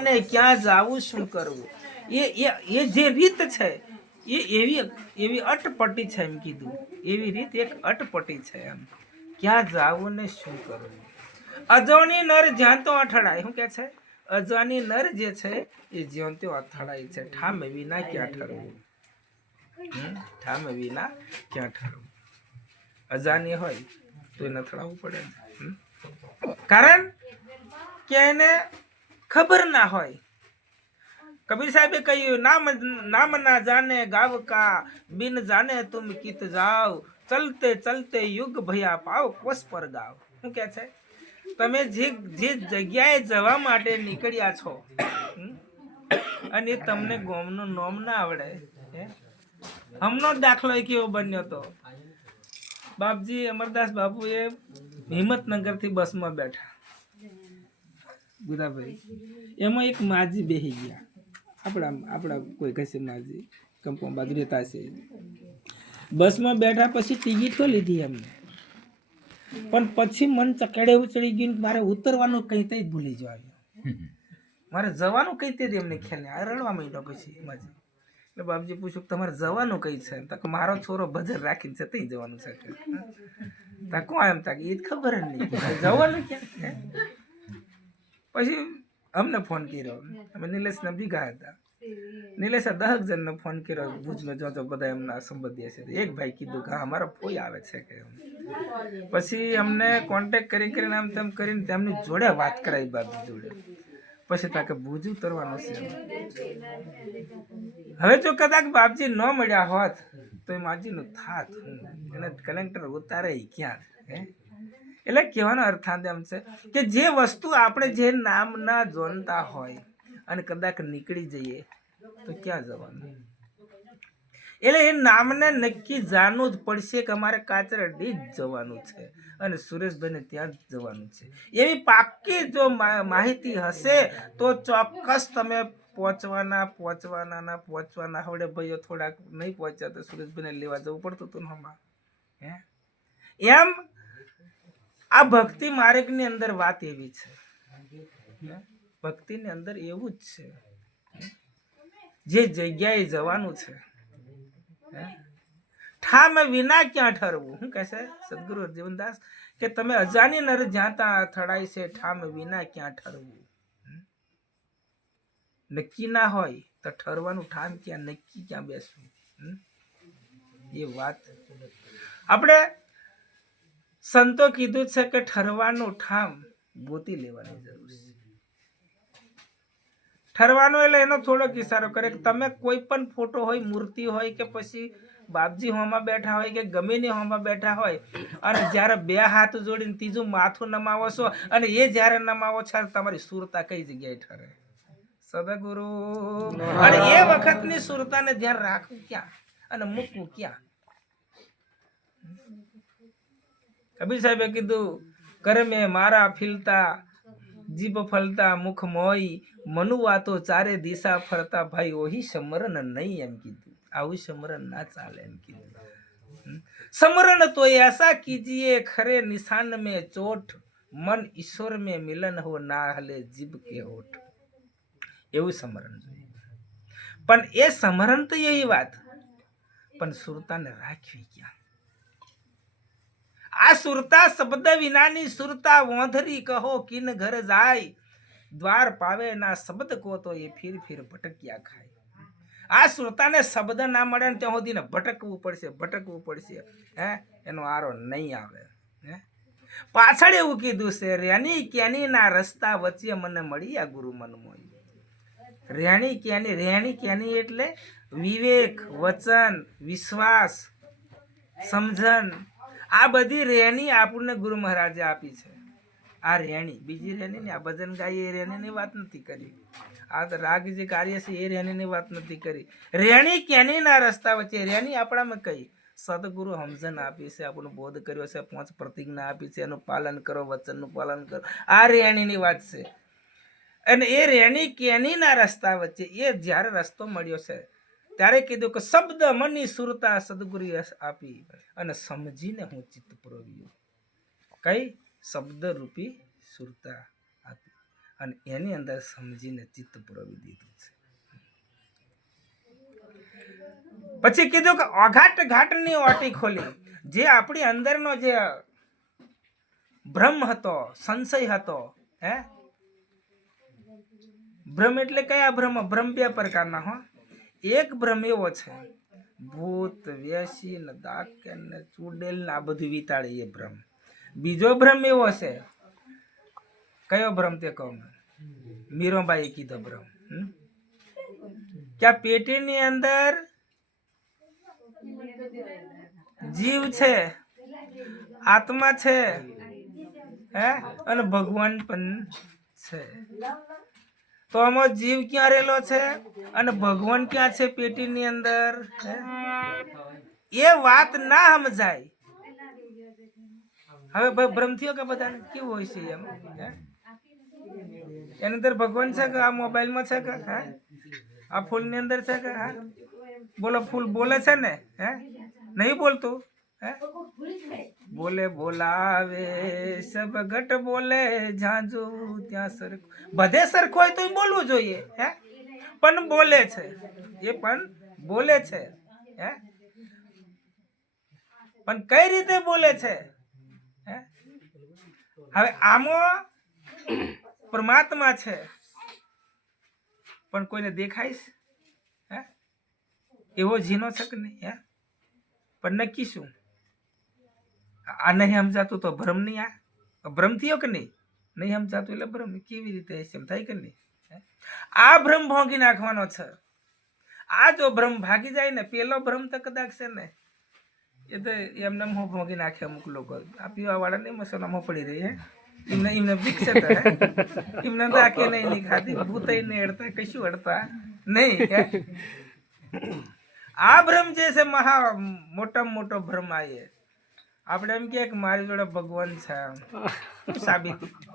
ને ક્યાં જાવું શું કરવું એ જે રીત છે એ એવી અટપટી છે એમ કીધું એવી રીત એક અટપટી છે એમ ક્યાં જાવું ને શું કરવું અજાણી નર જ્યાં તો અથડાય શું કે છે અજાણી નર જે છે એ જ્યાં તો અથડાય છે ઠામે વિના ક્યાં ઠરવું ઠામે વિના ક્યાં ઠરવું અજાણી હોય તો એને અથડાવવું પડે કારણ કે એને खबर ना हो कबीर साहब कहू नाम ना जाने गाव का बिन जाने तुम कित जाओ चलते चलते युग भैया पाओ कोस पर गाव શું કે છે તમે જે જગ્યાએ જવા માટે નીકળ્યા છો અને તમને ગોમનું નામ ના આવડે હમનો દાખલો કેવો બન્યો તો બાપજી અમરદાસ બાપુ એ હિંમતનગર થી બસમાં બેઠા બુધાભાઈ એમાં એક માજી બેહી ગયા આપણા કોઈ કશે માજી કંપો બાજુ રહેતા છે બસમાં બેઠા પછી ટિકિટો લીધી એમને પણ પછી મન ચકેડે એવું ચડી ગયું મારે ઉતરવાનું કઈ તે ભૂલી જવાયું મારે જવાનું કઈ તે એમને ખ્યાલ નહીં રડવા માંડ્યો પછી માજી એટલે બાપજી પૂછ્યું તમારે જવાનું કઈ છે તો મારો છોરો ભજર રાખીને છે તઈ જવાનું છે તા કોણ એમ તા એ ખબર જ નહીં જવાનું ક્યાં પછી અમને ફોન કર્યો અમે નિલેશને ભીગા હતા નિલેશે 10 જણને ફોન કર્યો ભુજમાં જો બધા એમના સંબંધી છે એક ભાઈ કીધું કે અમારો ફોઈ આવે છે કે પછી અમને કોન્ટેક્ટ કરીને આમ તેમ કરીને તેમની જોડે વાત કરાવી બાપજી જોડે પછી તાકે ભુજ ઉતરવાનું છે હવે જો કદાચ બાપજી ન મળ્યા હોત તો એ માજીનું થાત એને કલેક્ટર ઉતારે ક્યાં એટલે કહેવાનો અર્થાંત એમ છે કે જે વસ્તુ આપણે જે નામ ના જોનતા હોય અને કદાચ નીકળી જઈએ તો ક્યાં જવાનું એટલે એ નામને નક્કી જાણવું જ પડશે કે અમારે કાચરડી જ જવાનું છે અને સુરેશભાઈને ત્યાં જ જવાનું છે એવી પાક્કી જો માહિતી હશે તો ચોક્કસ તમે પહોંચવાના હવે ભાઈઓ થોડાક નહીં પહોંચ્યા તો સુરેશભાઈને લેવા જવું પડતું હતું હે એમ આ ભક્તિ માર્ગની અંદર વાત એવી છે ભક્તિની અંદર એવું જ છે જે જગ્યાએ જવાનું છે ઠામ વિના ક્યાં ઠરવું શું કહે છે સદગુરુ જીવનદાસ કે તમે અજાણી નર જ્યાં ત્યાં અથડાય છે ઠામ વિના ક્યાં ઠરવું નક્કી ના હોય તો ઠરવાનું ઠામ ક્યાં નક્કી ક્યાં બેસવું એ વાત આપણે સંતો કીધું છે કે ઠરવાનું ઠામ ગોતી લેવાની જરૂર છે ઠરવાનું એટલે એનો થોડોક ઇશારો કરે કે તમે કોઈ પણ ફોટો હોય મૂર્તિ હોય કે પછી બાપજી હોમાં બેઠા હોય કે ગમે ને હોમાં બેઠા હોય અને જ્યારે બે હાથ જોડીને ત્રીજું માથું નમાવો છો અને એ જ્યારે નમાવો છો તમારી સુરતા કઈ જગ્યાએ ઠરે સદગુરુ અને એ વખતની સુરતાને ધ્યાન રાખવું ક્યાં અને મૂકવું ક્યાં કબીર સાહેબે કીધું કરે મેં મારા ફીલતા જીભ ફલતા મુખ મોઈ મનુવાતો ચારે દિશા ફરતા ભાઈ ઓહી સમરણ નહીં એમ કીધું આવું સમરણ ના ચાલે એમ કીધું समरण तो ऐसा कीजिए खरे निशान में चोट मन ईश्वर में मिलन हो ना हले जीभ के होठ એવું સમરણ જોઈએ પણ એ સમરણ તો એવી વાત પણ સુરતાને રાખવી ક્યાં આ સુરતા શબ્દ વિનાની સુરતા વોંધરી કહો કિન ઘર જાય દ્વાર પાવે ના શબ્દ કો તો એ ફીર ભટક્યા ખાય આ સુરતાને શબ્દ ના મળે ને ત્યાં સુધીને ભટકવું પડશે હે એનો આરો નહીં આવે હે પાછળ એવું કીધું છે રેની ક્યાની ના રસ્તા વચ્ચે મને મળી આ ગુરુ મન મોય રેણી ક્યાની એટલે વિવેક વચન વિશ્વાસ સમજણ આ બધી રેણી આપણને ગુરુ મહારાજે આપી છે આ રેણી બીજી રેણી ને આ ભજન ગાય એ રેણીની વાત નથી કરી આ રાગ જે કાર્ય છે એ રેણીની વાત નથી કરી રેણી ક્યાની ના રસ્તા વચ્ચે રેણી આપણામાં કઈ સદગુરુ સમજણ આપી છે આપણને બોધ કર્યો છે 5 પ્રતિજ્ઞા આપી છે એનું પાલન કરો વચનનું પાલન કરો આ રેણીની વાત છે અને એ રેણી ક્યાની ના રસ્તા વચ્ચે એ જ્યારે રસ્તો મળ્યો છે ત્યારે કીધું કે શબ્દ મની સુરતા સદગુરુએ આપી અને સમજીને હું ચિત્ત પુરવ્યું કઈ શબ્દ રૂપી સુરતા આપી અને એની અંદર સમજીને ચિત્ત પુરવી દીધું છે. પછી કીધું કે અઘાટ ઘાટની ઓટી ખોલી. જે આપણી અંદરનો જે ભ્રમ હતો, સંશય હતો, હે ભ્રમ એટલે કયા ભ્રમ? ભ્રમ બે પ્રકારના હો. એક ભ્રમ એવો છે ભૂત, વેસી ને દાકે ને ચુડેલ ને આ બધું વિતાડે એ ભ્રમ. બીજો ભ્રમ એવો છે, કયો ભ્રમ તે કહું? મીરાબાઈએ કીધો ભ્રમ કે આ પેટીની અંદર જીવ છે, આત્મા છે, હે અને ભગવાન પણ છે. તો આમાં જીવ ક્યાં રહેલો છે અને ભગવાન ક્યાં છે પેટીની અંદર? એ વાત ના સમજાય. હવે ભાઈ ભ્રમ થયો કે બધાને કેવું હોય છે એમ? એની અંદર ભગવાન છે કે આ મોબાઈલમાં છે કે આ ફૂલની અંદર છે કે? બોલો, ફૂલ બોલે છે ને? નહીં બોલતું? બોલે બોલાવે સબ ઘટ બોલે ઝાંઝુ ત્યાં સરખો. બધે સરખો હોય તો બોલવું જોઈએ, હે પણ બોલે છે, એ પણ બોલે છે, હે પણ કઈ રીતે બોલે છે? હવે આમાં પરમાત્મા છે પણ કોઈને દેખાય છે? હે એવો ઝીનો છે કે નહીં? હે પણ નક્કી શું? આ નહીં સમજાતું તો ભ્રમ નહીં. આ ભ્રમ થયો કે નહીં? નહીં સમજાતું એટલે ભ્રમ. કેવી રીતે એમ થાય કે નહીં? આ ભ્રમ ભાંગી નાખવાનો છે. આ જો ભ્રમ ભાગી જાય ને, પેલો ભ્રમ તો કદાચ છે ને એ તો એમને હું ભાંગી નાખે અમુક લોકો. આ પીવા વાળા નહીં મસાલામાં પડી રહી. હે એમને ભીખ છે, એમને તો આખી નહીં ખાતી, ભૂત નહીં અડતા, કશું અડતા નહીં. આ ભ્રમ જે છે મહા મોટામાં મોટો ભ્રમ. આ આપણે એમ કે મારી જોડે ભગવાન છે, સાબિત